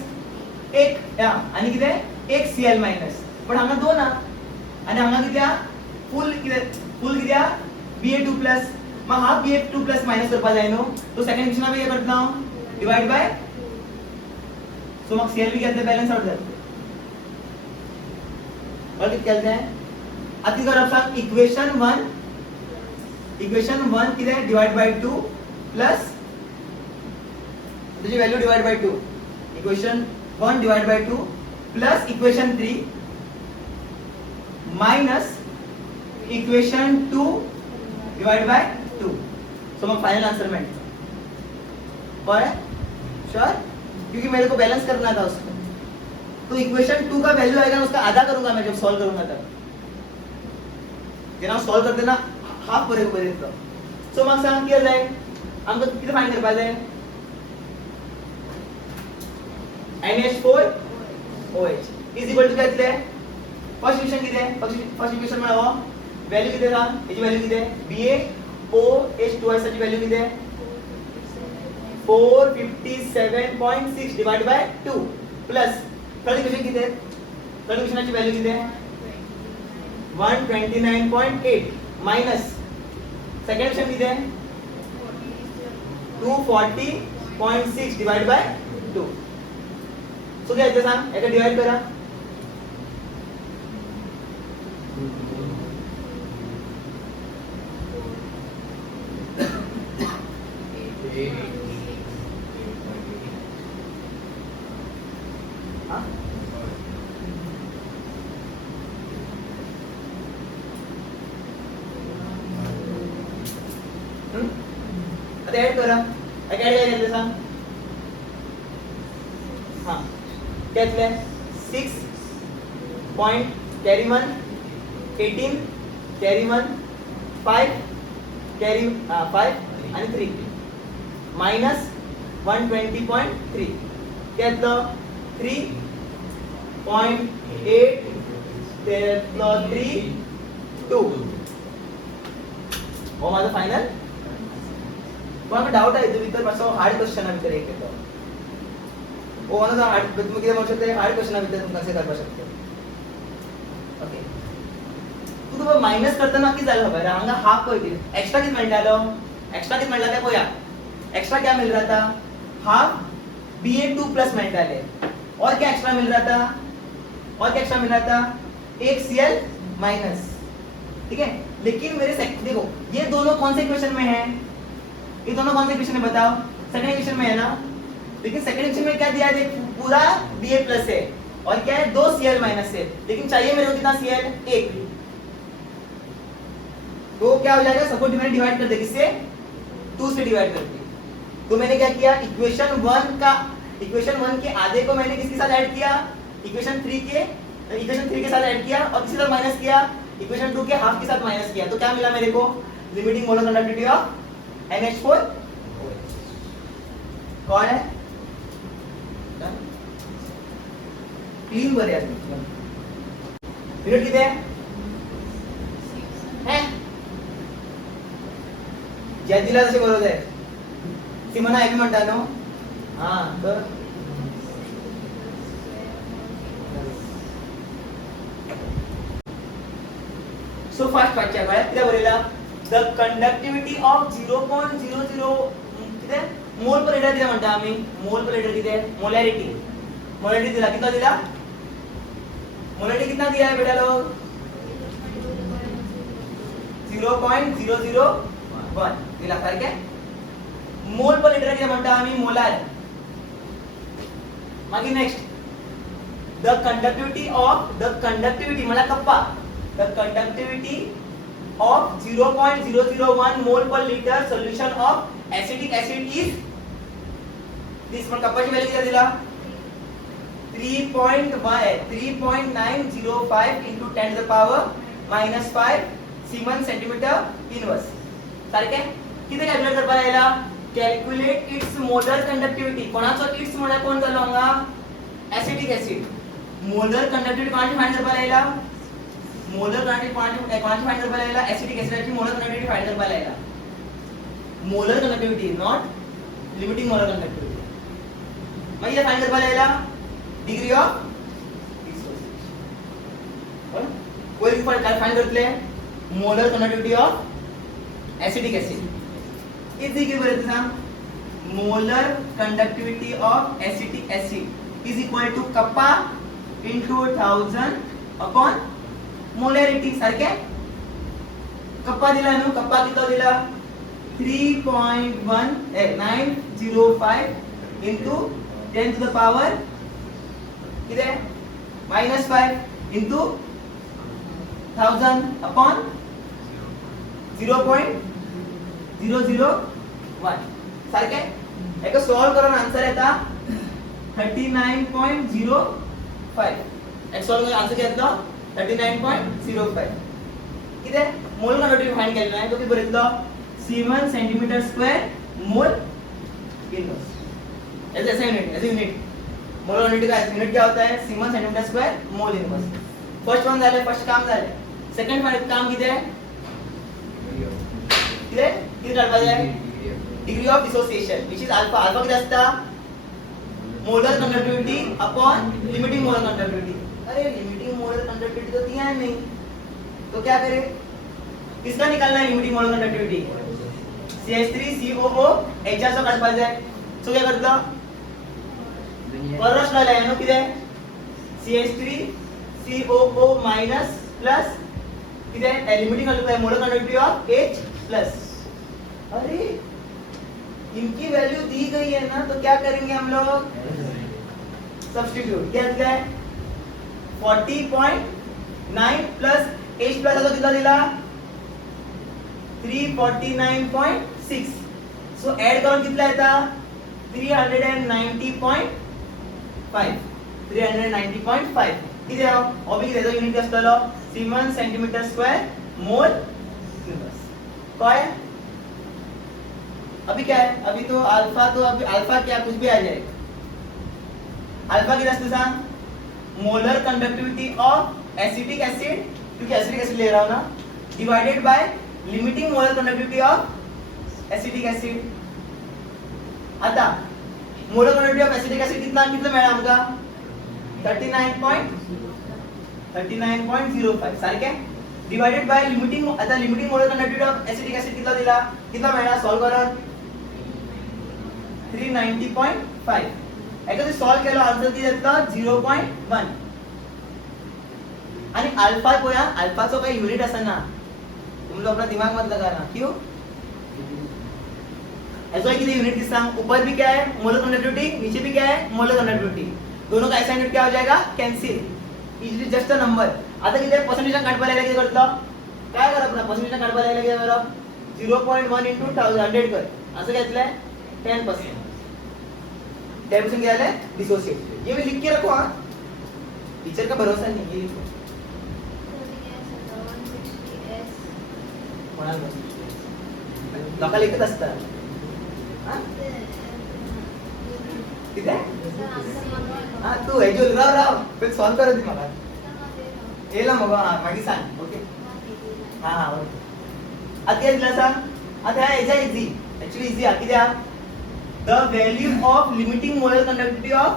एक आणि किती एक Cl मायनस पण हांगा 2 आणि हांगा किती फुल किती BA2 प्लस मग हाफ BA2 प्लस मायनस करपा जाय न्हू तो सेकंड इक्वेशन आम्ही काय करता डिवाइड बाय सो मग Cl बी घेतले बॅलन्स आउट जाता और किती केलं जाय आती करप सांग इक्वेशन 1 किती डिवाइड बाय 2 प्लस त्याची value divide by 2 equation 1 divide by 2 plus equation 3 minus equation 2 divide by 2 so मग फाइनल आंसर मिलता और श्योर क्योंकि मेरे को बैलेंस करना था उसको तो इक्वेशन 2 का वैल्यू आएगा उसका आधा करूंगा मैं जब सॉल्व करूंगा तब जेना सॉल्व करते ना हाफ पर्यंत सो मग सांग किती जाय आमका किती फाइंड करपा जाय NH4OH इज इक्वल टू काय दिले फर्स्ट इक्वेशन किती आहे फर्स्ट इक्वेशन मध्ये हो व्हॅल्यू किती आहे याची व्हॅल्यू किती आहे BaOH2 साठी व्हॅल्यू किती आहे 457.6 divide by 2 plus third equation किती आहे थर्ड इक्वेशनची व्हॅल्यू किती आहे 129.8 माइनस सेकंड इक्वेशन किती आहे 240.6 डिवाइड बाय 2 सो काय येते सांग याला डिवाइड करा आता ऐड करा ऐड काय घेतलं सांग त्यातले 6 पॉइंट कॅरी 1 18 कॅरी 1 5 कॅरी 5 आणि 3 मायनस 120.3 घेतलं 3.8 प्लस 3 2 हो माझं फायनल कोणाला डाऊट आहे तुम्ही तर मातसो हार्ड क्वेश्चन भितर एक येतो ओ ना हार्ड तुम्ही किती म्हणू शकता हार्ड क्वेश्चन भितर तुम्ही कसे करपा शकता ओके तू तो मायनस करताना किती झालं खबर हांगा हाफ पळयली एक्स्ट्रा किती मेळटालो एक्स्ट्रा किती मेळटा ते पळया एक्स्ट्रा क्या मिल रहा था हाफ BA2 प्लस मेळटाले और क्या एक्स्ट्रा मिल रहा था और क्या एक्स्ट्रा मिल रहा था एक Cl माइनस ठीक है लेकिन मेरे देखो ये दोनों कौन से इक्वेशन में है ये दोनों कौन से इक्वेशन में बताओ सेकंड इक्वेशन में है ना लेकिन सेकंड इक्वेशन में क्या दिया है पूरा Ba प्लस है और क्या है 2 Cl माइनस है लेकिन चाहिए मेरे को कितना Cl 1 तो क्या हो जाएगा सबको मैंने डिवाइड कर दे किससे 2 से डिवाइड करके तो मैंने क्या किया इक्वेशन 1 के आधे को मैंने किसके साथ ऐड किया इक्वेशन 3 के साथ ऐड किया और किसी साथ माइनस किया इक्वेशन 2 के हाफ के साथ माइनस किया तो क्या मिला मेरे को limiting molar conductivity of NH4 कौन है क्लीन बरे मिनिट किती आहे ज्या दिला तसे बरोबर आहे ती म्हणा ऐक म्हणता ना हा तर सो फास्ट पाचच्या काय किती बरेला द कंडक्टिविटी ऑफ 0.00 किती मोल पर लीटर किती म्हणता आम्ही मोल पर लीटर किती मोलॅरिटी दिला कितना दिला मोलॅरिटी कितना दिया है बेटा लोग 0.001 दिला काय काय मोल पर लीटर किती म्हणता आम्ही मोलार मागे नेक्स्ट द कंडक्टिविटी मला कप्पा the conductivity of 0.001 mole per liter solution of acetic acid is this पण कप्पाची व्हॅल्यू किती दिला 3.905 into 10 to the power minus 5 Siemens centimeter inverse सारखे किती कॅल्क्युलेट करपा यायला कॅल्क्युलेट इट्स मोलर कंडक्टिविटी कोणाचो इट्स मोलर कोण झालो हांगा एसिटिक ऍसिड मोलर कंडक्टिविटी कोणाची फाइंड करपा यायला मोलर कंडक्टिविटी कोणाची फाइंड करपा यायला एसिटिक ऍसिडची मोलर कंडक्टिविटी फाइंड करपा यायला molar conductivity not limiting molar conductivity मग ये फाइंड करपा यायला डिग्री ऑफ डिसोसिएशन कोई फाइंड करतले molar conductivity of acetic acid is equal to सांग molar conductivity of acetic acid is equal to कप्पा into 1000 upon molarity सारखे कप्पा दिला नु कप्पा किती दिला 3.1905 into 10 to the power किती -5 into 1000 upon 0.001 सारखे एक सॉल्व करून आन्सर येता 39.05 एक सॉल्व करून आन्सर घेतलो 39.05 किती मोल कंडक्टिविटी फाइंड केलेला आहे तो किती बरेतलो सीमेन centimetre square mole inverse as a unit mole conductivity का यूनिट क्या होता है सीमेन centimetre square mole inverse first one झाले फर्स्ट काम झाले सेकंड काम किती आहे किती काढवा जाय degree of dissociation which is alpha alpha किती असता molar conductivity upon limiting molar conductivity अरे लिमिटिंग मोलर कंडक्टिविटी तो दिया है नहीं तो क्या करें किसका निकालना है limiting molar conductivity CH3COO HR चा काढ पाहिजे सो क्या करता परस लायला आहे नो किती CH3COO माइनस प्लस किती limiting molar conductivity of H plus अरे इनकी वैल्यू दी गई है ना तो क्या करेंगे हम लोग सब्स्टिट्यूट क्या दिया है 40.9 प्लस H प्लस तो कितना दिला 349.6 सो ऐड करून कितना येता 390.5 किती आहे ऑब्वियसली त्याचा युनिट असतो siemens centimetre square mole inverse काय अभी क्या है अभी तो अभी अल्फा क्या कुछ भी आ जाए अल्फा कितना असतो सांग molar conductivity of acetic acid क्योंकि एसिटिक एसिड ले रहा हूं ना divided by limiting molar conductivity of acetic acid आता molar conductivity of acetic acid कितना मिळाला आमका 39.05 सारखे डिवाइडेड बाय लिमिटिंग आता limiting molar conductivity of acetic acid कितना मिळाला सॉल्व करा 390.5 एकदा सॉल्व केला आन्सर किती येता 0.1 आणि अल्फा कोया अल्फाचो काही युनिट असा ना तुम लोग अपना दिमाग मत लगाना क्यों ऐसा है कि यूनिट किस सांग ऊपर भी क्या है मोलर कंडक्टिविटी नीचे भी क्या है मोलर कंडक्टिविटी दोनों का ऐसा यूनिट क्या हो जाएगा cancel it is just a number आता किती पर्सेंटेज काढपायला लागले करतो काय कर आपण पर्सेंटेज काढपायला लागले बरं 0.1 into 100 कर असं घेतलंय 10% 10% क्या है डिसोसिएट ये मैं लिख के रखो हां टीचर का भरोसा नहीं ये लिखो लोकल लिखत असतात हां ठीक आहे हां तू हे जो राव फिर सॉल्व कर दे मला एला मग मागी सांग ओके हां हां ओके आता दिला सांग आता हे इजी एक्चुअली इजी किती आहे the value of limiting molar conductivity of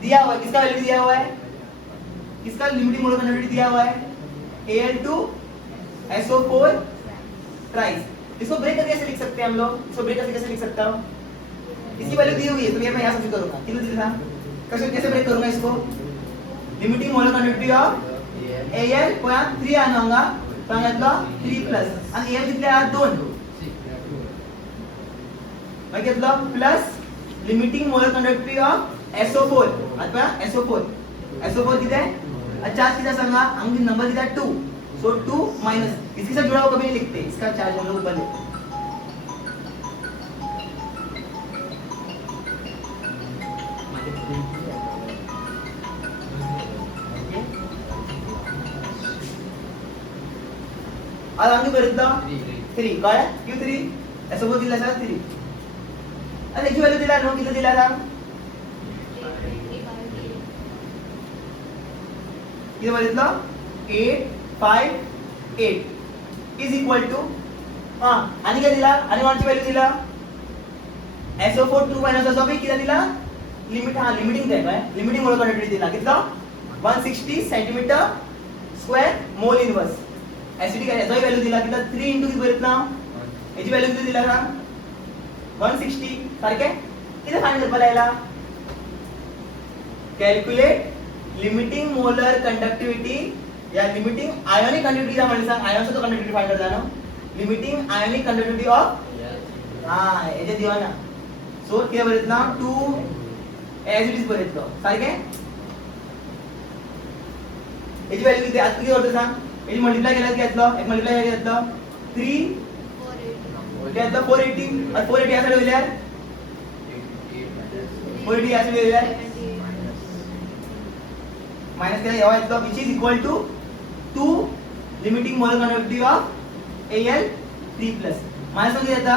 दिया हुआ है किसका वैल्यू दिया हुआ है किसका लिमिटिंग मोलर कंडक्टिविटी दिया हुआ है Al2SO4 ट्राइस इसको ब्रेक करके कैसे लिख सकते हैं हम लोग इसको ब्रेक करके कैसे लिख सकता हूं इसकी वैल्यू दी हुई है तो ये मैं यहां सब्स्टिट्यूट करूंगा कितना दिया था कैसे ब्रेक करूंगा इसको limiting molar conductivity of Al को यहां 3 आणांगा तो यातला 3 प्लस आणि Al किती आहे 2 मैं घेतलं plus limiting molar conductivity of SO4 आता SO4 किती आहे चार्ज कितना सांगा अंक नंबर कितना 2 सो 2 माइनस इसके साथ जुड़ा हुआ कभी नहीं लिखते इसका चार्ज हम लोग ऊपर लिखते आज अंक बरता 3 काय Q3 SO4 दिला सा 3 अरे याची व्हॅल्यू दिला नो किती दिला सांग किती बघितलं 858 इज इक्वल टू हां आणि काय दिला आणि 1 ची व्हॅल्यू दिला SO4 2 SO4 किती दिला लिमिट हां लिमिटिंग आहे काय लिमिटिंग मोलर कंडक्टिविटी दिला किती 160 centimetre square mole inverse acidic आहे याची व्हॅल्यू दिला किती 3 into किती बघितलं याची व्हॅल्यू किती दिला सांग 160 सारखे किती फाइंड करपाला याला कॅल्क्युलेट लिमिटिंग मोलर कंडक्टिविटी या लिमिटिंग आयोनिक कंडक्टिविटी चा म्हणजे सांग आयनचा तो कंडक्टिविटी फाइंड करता ना लिमिटिंग आयोनिक कंडक्टिविटी ऑफ हां याचे दिवा ना सो किती बघितलं 2 ऍज इट इज बघितलं सारखे याची व्हॅल्यू किती आज किती होतं सांग याची मल्टिप्लाय केल्यास घेतलं एक मल्टिप्लाय घेतलं 3 घेतलं 480 और 480 यासाठी होईल 480 यासाठी होईल माइनस केला यावा येतो which is equal to 2 limiting molar conductivity of Al3+ minus किती येता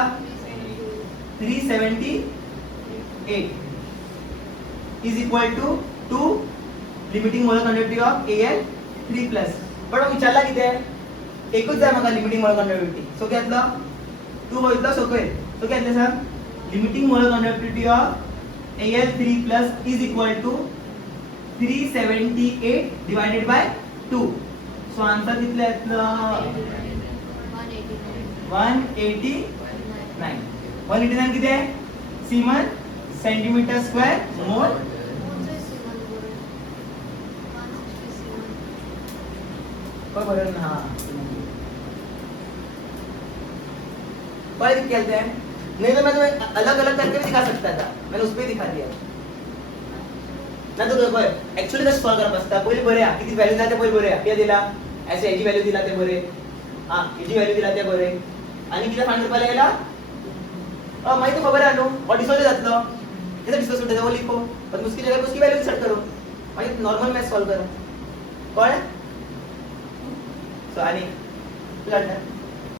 378 is equal to 2 limiting molar conductivity of Al3+ पण विचारला किती आहे एकच आहे मग लिमिटिंग मोलर कंडक्टिविटी सो घेतलं 2 होईल सोपे तो घेतलं sir limiting molar conductivity of Al3+ is equal to 378 divided by 2 so answer किती येतलं 189 किती आहे सीमेंस सेंटीमीटर स्क्वेअर मोल बराबर हां बड़ी कहते हैं नहीं तो मैं तुम्हें अलग अलग करके भी दिखा सकता था मैंने उस पे दिखा दिया ना तो एक्चुअली कसं सॉल्व करा बसता पहिले बरे आ किती व्हॅल्यू दिला ते पहिले बरे आ किती दिला ऐसे याची व्हॅल्यू दिला ते बरे हां याची व्हॅल्यू दिला ते बरे आणि किती फाइंड करायला याला माहिती खबर आहे नो और डिसोसिएट जातलं किती डिसोसिएट होता वो लिखो पर उसकी जगह पे उसकी वैल्यू सेट करो म्हणजे नॉर्मल मॅथ सॉल्व करा. कळलं? सो आणि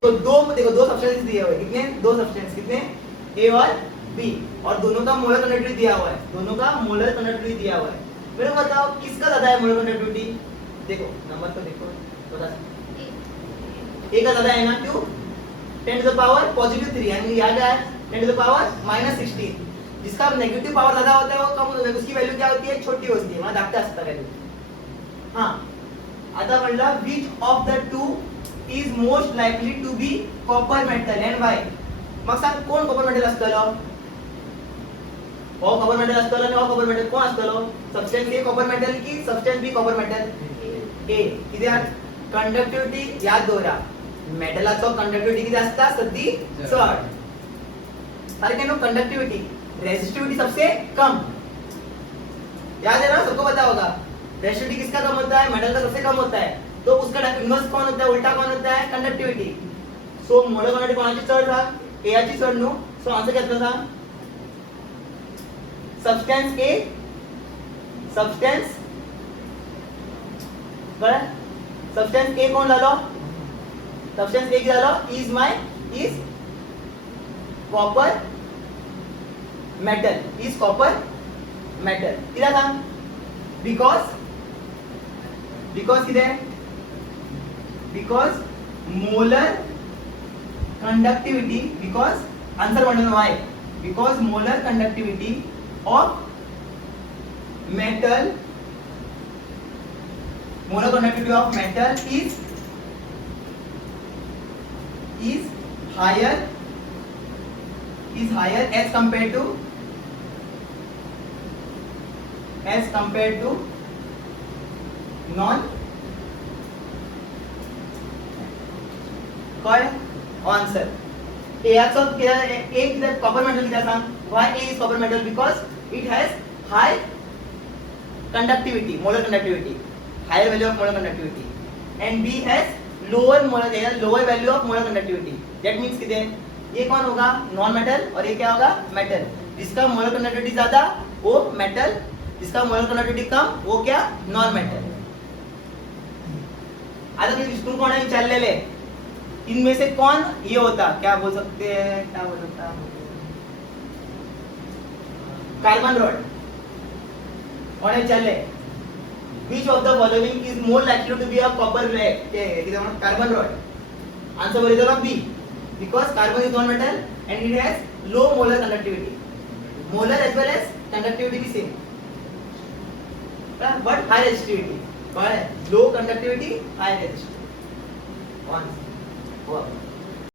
तो दो सब्सटेंस दिए हुए, कितने? दो सब्सटेंस, कितने? ए और बी, और दोनों का मोलर कंडक्टिविटी दिया हुआ है, दोनों का मोलर कंडक्टिविटी दिया हुआ है. मेरे को बताओ किसका ज्यादा है मोलर कंडक्टिविटी? देखो नंबर तो देखो, बता. ए का ज्यादा है ना, क्यों? 10 टू द पावर पॉजिटिव 3 यानी याद है 10 टू द पावर -16. जिसका नेगेटिव पावर ज्यादा होता है वो कम होता है, उसकी वैल्यू क्या होती है? छोटी होती है. वहां धाकटा असतं वैल्यू. हां, आता म्हणला which of the two is most likely to be copper metal and why? मग सांग कोण कॉपर मेटल असतं? कॉपर मेटल असतं आणि कॉपर मेटल कोण असतं? सबस्टेंस ए कॉपर मेटल की सबस्टेंस बी कॉपर मेटल? ए. कित्याक कंडक्टिविटी याद दवरा, मेटलाचो कंडक्टिविटी किती असता? सद्दी चढ. सारखे नो कंडक्टिविटी, रेजिस्टिविटी सबसे कम. याद है ना, सबको पता होगा. रेजिस्टिविटी किसका कम होता है? मेटल का सबसे कम होता है. तो उसका इनवर्स कौन होता है? उल्टा कौन होता है? कंडक्टिविटी. सो मोलर कंडक्टिविटी कोणाची चढ था? ए याची चढ नो. सो आन्सर कितना था? सब्सटेंस ए, सब्सटेंस बराबर. सब्सटेंस ए कौन झालो? सब्सटेंस ए किती झालो? Is copper metal, is copper metal. किती था? बिकॉज किती? Because molar conductivity, because answer म्हणून why, because molar conductivity of metal, molar conductivity of metal is higher as compared to non. काय आंसर? A copper metal किती सांग? Why A is copper metal? Because it has high conductivity, molar conductivity, higher value of molar conductivity, and B has lower value of molar conductivity. That means कितने? ये कौन होगा? नॉन मेटल, और ये क्या होगा? मेटल. जिसका मोलर कंडक्टिविटी ज्यादा वो मेटल, जिसका मोलर कंडक्टिविटी कम वो क्या? Non metal. आता तुम कोण आहे विचारलेले, इनमें से कौन ये होता? क्या बोल सकते हैं? क्या बोल सकता है? Carbon rod. कौन है? चले. Which of the following is more likely to be a copper rod? Carbon rod. Answer बोले तो B. Because carbon is non-metal and it has low molar conductivity. Molar as well as conductivity is same. But high resistivity. But low conductivity, high resistivity. One. Wow.